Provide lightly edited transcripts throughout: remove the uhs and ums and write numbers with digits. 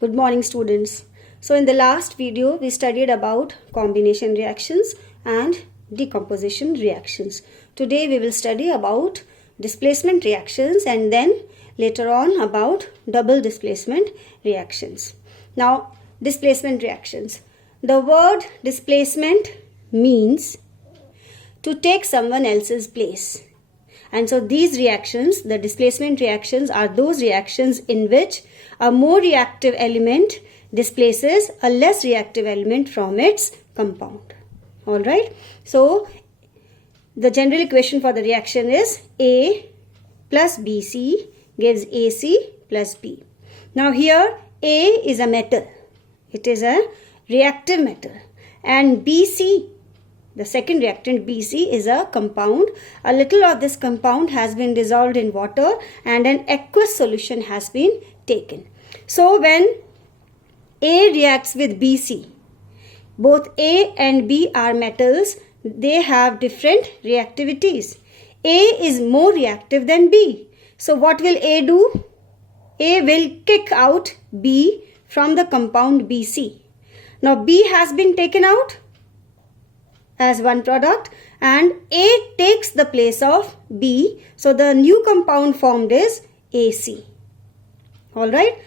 Good morning, students. So in the last video we studied about combination reactions and decomposition reactions. Today we will study about displacement reactions and then later on about double displacement reactions. Now, displacement reactions. The word displacement means to take someone else's place. And so these reactions, the displacement reactions, are those reactions in which a more reactive element displaces a less reactive element from its compound. Alright. So the general equation for the reaction is A plus BC gives AC plus B. Now here A is a metal. It is a reactive metal. And BC, the second reactant BC, is a compound. A little of this compound has been dissolved in water and an aqueous solution has been taken. So when A reacts with BC, both A and B are metals. They have different reactivities. A is more reactive than B. So what will A do? A will kick out B from the compound BC. Now B has been taken out as one product and A takes the place of B. So the new compound formed is AC. Alright.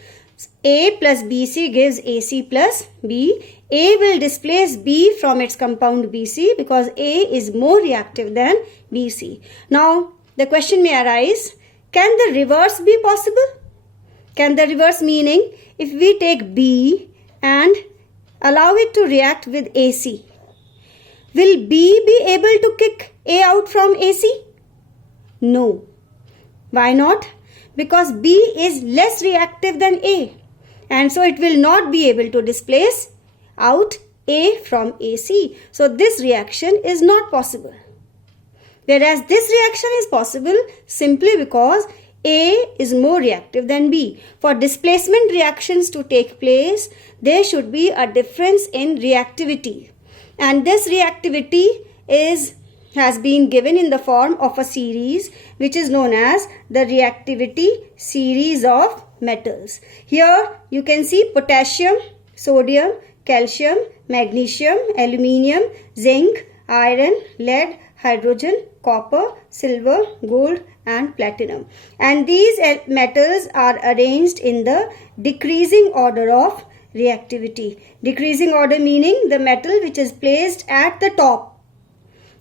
A plus BC gives AC plus B. A will displace B from its compound BC because A is more reactive than BC. Now the question may arise, can the reverse be possible? Can the reverse meaning if we take B and allow it to react with AC, will B be able to kick A out from AC? No. Why not? Because B is less reactive than A. And so it will not be able to displace out A from AC. So this reaction is not possible. Whereas this reaction is possible simply because A is more reactive than B. For displacement reactions to take place, there should be a difference in reactivity. And this reactivity has been given in the form of a series which is known as the reactivity series of metals. Here you can see potassium, sodium, calcium, magnesium, aluminium, zinc, iron, lead, hydrogen, copper, silver, gold and platinum. And these metals are arranged in the decreasing order of reactivity. Decreasing order meaning the metal which is placed at the top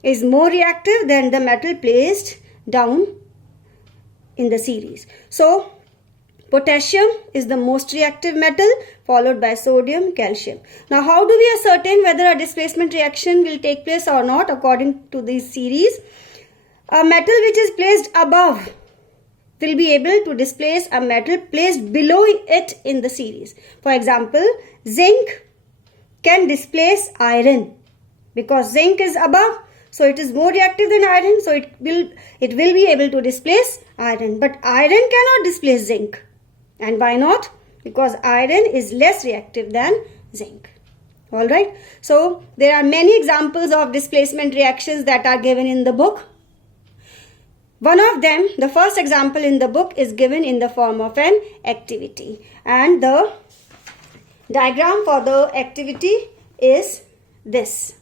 is more reactive than the metal placed down in the series. So potassium is the most reactive metal followed by sodium, calcium. Now how do we ascertain whether a displacement reaction will take place or not according to this series? A metal which is placed above will be able to displace a metal placed below it in the series. For example, zinc can displace iron because zinc is above, so it is more reactive than iron, so it will be able to displace iron. But iron cannot displace zinc. And why not? Because iron is less reactive than zinc. Alright. So there are many examples of displacement reactions that are given in the book. One of them, the first example in the book, is given in the form of an activity. And the diagram for the activity is this.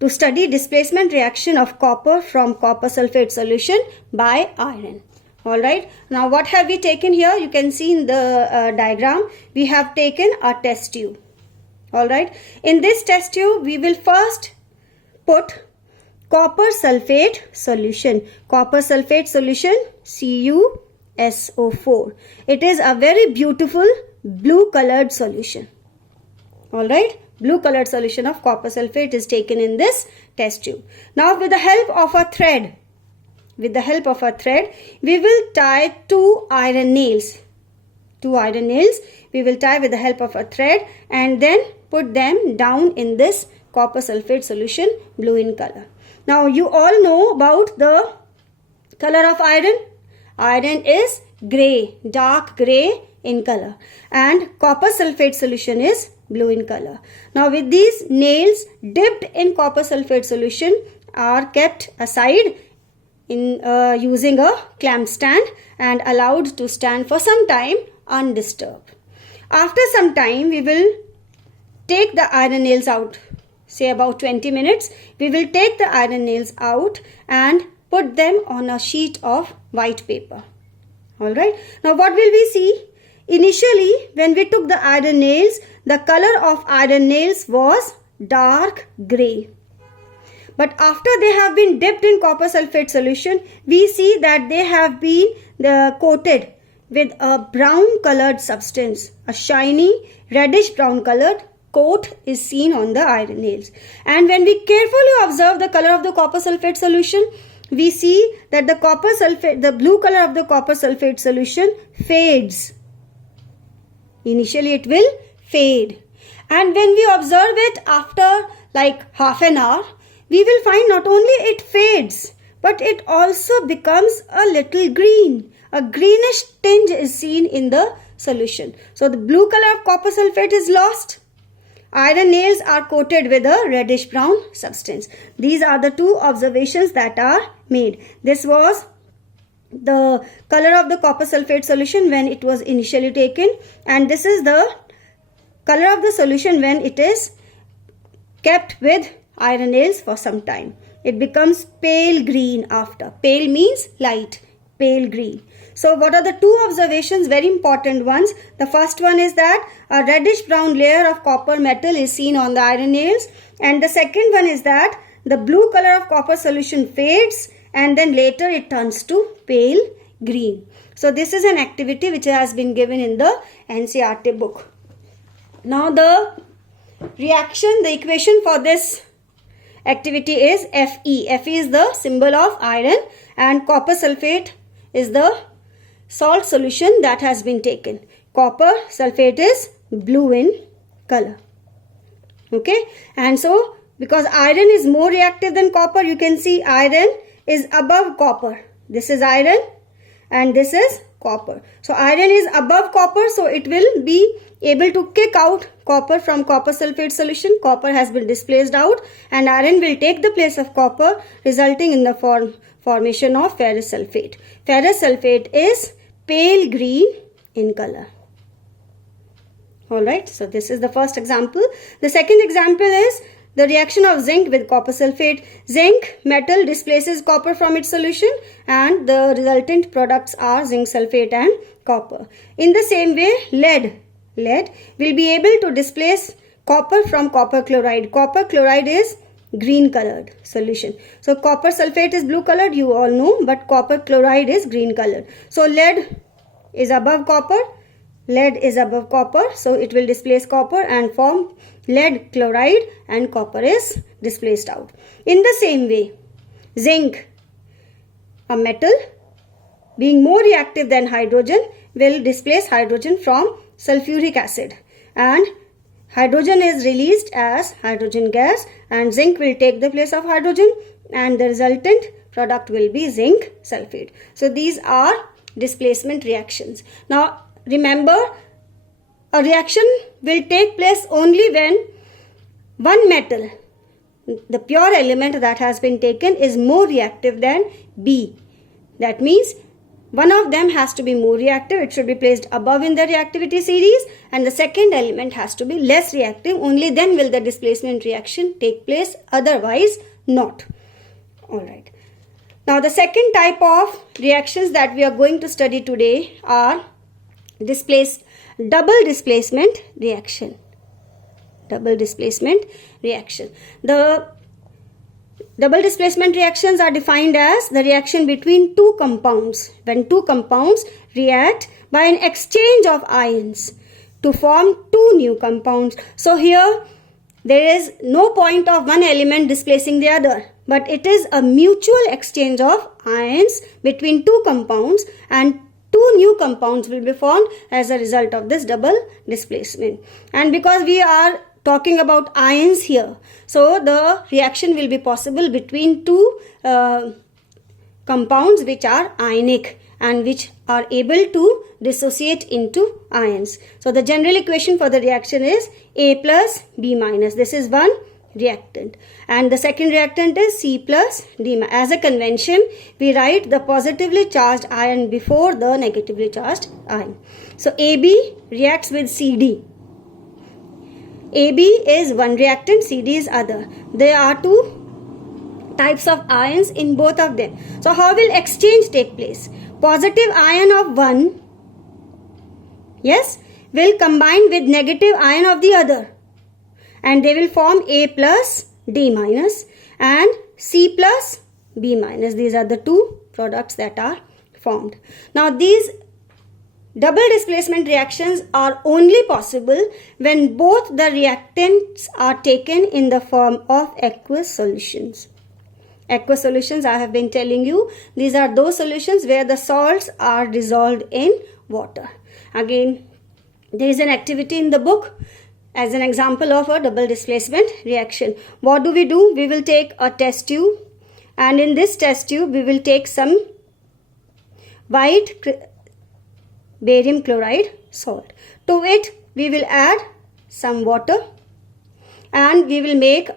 To study displacement reaction of copper from copper sulphate solution by iron. Alright. Now what have we taken here? You can see in the diagram, we have taken a test tube. Alright. In this test tube, we will first put copper sulphate solution. Copper sulphate solution, CuSO4. It is a very beautiful blue colored solution. Alright. Blue colored solution of copper sulphate is taken in this test tube. Now with the help of a thread, we will tie two iron nails. We will tie with the help of a thread and then put them down in this copper sulphate solution, blue in color. Now you all know about the color of iron. Iron is grey, dark grey in color, and copper sulphate solution is blue in color. Now with these nails dipped in copper sulphate solution are kept aside in using a clamp stand and allowed to stand for some time undisturbed. After some time, we will take the iron nails out. Say about 20 minutes, we will take the iron nails out and put them on a sheet of white paper. Alright. Now what will we see? Initially, when we took the iron nails, the color of iron nails was dark grey. But after they have been dipped in copper sulphate solution, we see that they have been coated with a brown colored substance. A shiny reddish brown colored coat is seen on the iron nails. And when we carefully observe the color of the copper sulphate solution, we see that the blue color of the copper sulphate solution fades. Initially it will fade. And when we observe it after like half an hour, we will find not only it fades, but it also becomes a little green. A greenish tinge is seen in the solution. So the blue color of copper sulphate is lost. Iron nails are coated with a reddish brown substance. These are the two observations that are made. This was the color of the copper sulphate solution when it was initially taken, and this is the color of the solution when it is kept with iron nails for some time. It becomes pale green after. Pale means light, pale green. So what are the two observations, very important ones? The first one is that a reddish brown layer of copper metal is seen on the iron nails, and the second one is that the blue color of copper solution fades and then later it turns to pale green. So this is an activity which has been given in the NCERT book. Now the reaction, the equation for this activity is Fe. Fe is the symbol of iron and copper sulphate is the salt solution that has been taken. Copper sulphate is blue in color. Okay, and so because iron is more reactive than copper, you can see iron is above copper. This is iron and this is copper. So iron is above copper, so it will be able to kick out copper from copper sulphate solution. Copper has been displaced out and iron will take the place of copper, resulting in the formation of ferrous sulphate. Ferrous sulphate is pale green in color. Alright, so this is the first example. The second example is the reaction of zinc with copper sulphate. Zinc metal displaces copper from its solution and the resultant products are zinc sulphate and copper. In the same way, lead will be able to displace copper from copper chloride. Copper chloride is green colored solution. So copper sulphate is blue colored, you all know, but copper chloride is green colored. So lead is above copper, so it will displace copper and form lead chloride and copper is displaced out. In the same way, zinc, a metal, being more reactive than hydrogen, will displace hydrogen from sulfuric acid and hydrogen is released as hydrogen gas and zinc will take the place of hydrogen and the resultant product will be zinc sulphate. So these are displacement reactions. Now remember, a reaction will take place only when one metal, the pure element that has been taken, is more reactive than B. That means one of them has to be more reactive, it should be placed above in the reactivity series, and the second element has to be less reactive. Only then will the displacement reaction take place, otherwise not. Alright. Now the second type of reactions that we are going to study today are double displacement reaction. Double displacement reaction. The double displacement reactions are defined as the reaction between two compounds, when two compounds react by an exchange of ions to form two new compounds. So here there is no point of one element displacing the other, but it is a mutual exchange of ions between two compounds and two new compounds will be formed as a result of this double displacement. And because we are talking about ions here, so the reaction will be possible between two compounds which are ionic and which are able to dissociate into ions. So the general equation for the reaction is A plus B minus. This is one reactant. And the second reactant is C plus D. As a convention, we write the positively charged ion before the negatively charged ion. So AB reacts with CD. AB is one reactant, CD is other. There are two types of ions in both of them. So how will exchange take place? Positive ion of one, yes, will combine with negative ion of the other, and they will form A plus D minus and C plus B minus. These are the two products that are formed. Now these double displacement reactions are only possible when both the reactants are taken in the form of aqueous solutions. Aqueous solutions, I have been telling you, these are those solutions where the salts are dissolved in water. Again, there is an activity in the book as an example of a double displacement reaction. What do? We will take a test tube, and in this test tube we will take some white barium chloride salt. To it we will add some water, and we will make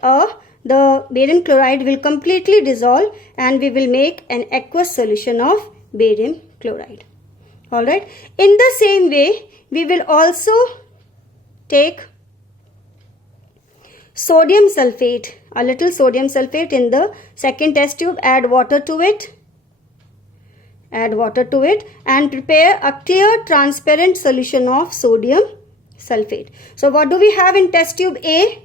the barium chloride will completely dissolve, and we will make an aqueous solution of barium chloride. Alright. In the same way, we will also take sodium sulphate, a little sodium sulphate in the second test tube, add water to it, and prepare a clear transparent solution of sodium sulphate. So what do we have in test tube A?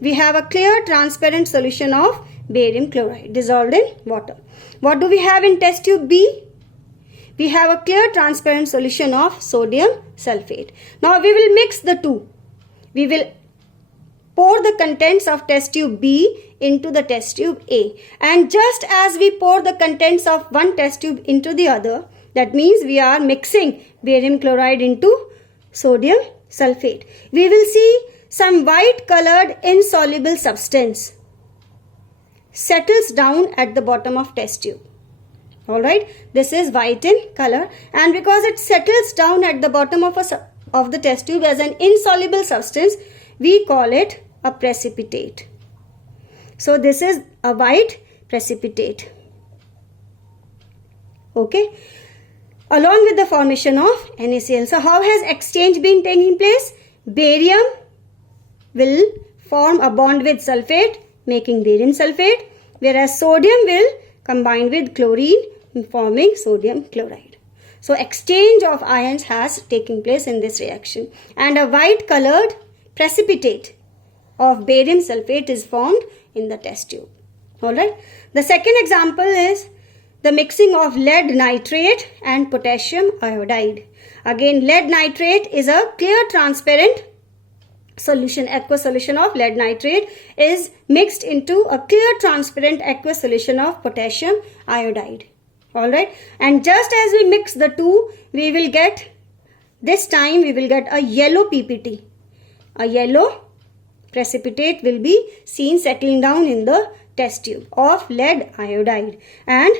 We have a clear transparent solution of barium chloride dissolved in water. What do we have in test tube B? We have a clear transparent solution of sodium sulphate. Now we will mix the two. We will pour the contents of test tube B into the test tube A. And just as we pour the contents of one test tube into the other, that means we are mixing barium chloride into sodium sulphate, we will see some white colored insoluble substance settles down at the bottom of test tube. Alright, this is white in color, and because it settles down at the bottom of the test tube as an insoluble substance, we call it a precipitate. So this is a white precipitate. Okay, along with the formation of NaCl. So how has exchange been taking place? Barium will form a bond with sulphate, making barium sulphate, whereas sodium will combine with chlorine, forming sodium chloride. So exchange of ions has taken place in this reaction, and a white colored precipitate of barium sulphate is formed in the test tube. Alright. The second example is the mixing of lead nitrate and potassium iodide. Again, lead nitrate is a clear transparent solution. Aqueous solution of lead nitrate is mixed into a clear transparent aqueous solution of potassium iodide. Alright, and just as we mix the two, we will get a yellow PPT. A yellow precipitate will be seen settling down in the test tube of lead iodide, and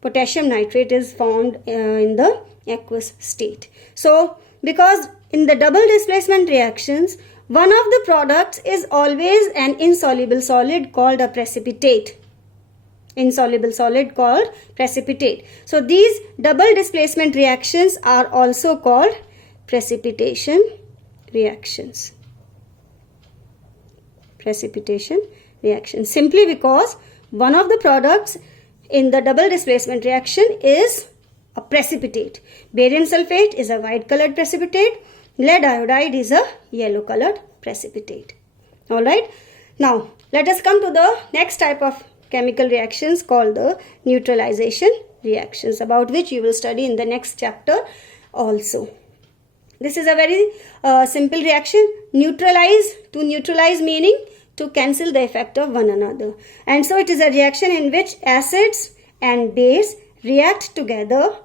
potassium nitrate is formed in the aqueous state. So because in the double displacement reactions, one of the products is always an insoluble solid called a precipitate. Insoluble solid called precipitate. So these double displacement reactions are also called precipitation reactions. Precipitation reaction, simply because one of the products in the double displacement reaction is a precipitate. Barium sulphate is a white colored precipitate. Lead iodide is a yellow colored precipitate. Alright. Now let us come to the next type of chemical reactions called the neutralization reactions, about which you will study in the next chapter also. This is a very simple reaction. To neutralize meaning to cancel the effect of one another. And so it is a reaction in which acids and base react together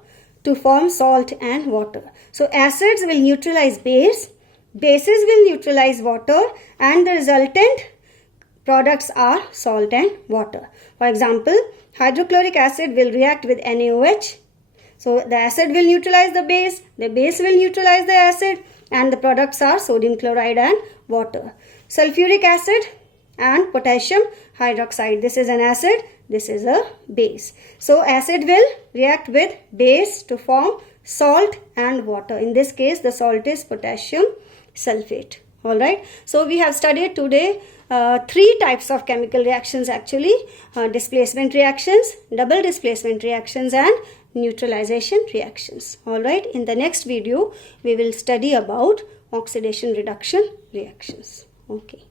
to form salt and water. So acids will neutralize base, bases will neutralize water, and the resultant products are salt and water. For example, hydrochloric acid will react with NaOH. So the acid will neutralize the base will neutralize the acid, and the products are sodium chloride and water. Sulfuric acid and potassium hydroxide. This is an acid, this is a base. So acid will react with base to form salt and water. In this case, the salt is potassium sulphate. Alright, so we have studied today 3 types of chemical reactions actually, displacement reactions, double displacement reactions and neutralization reactions. Alright, in the next video we will study about oxidation reduction reactions. Okay.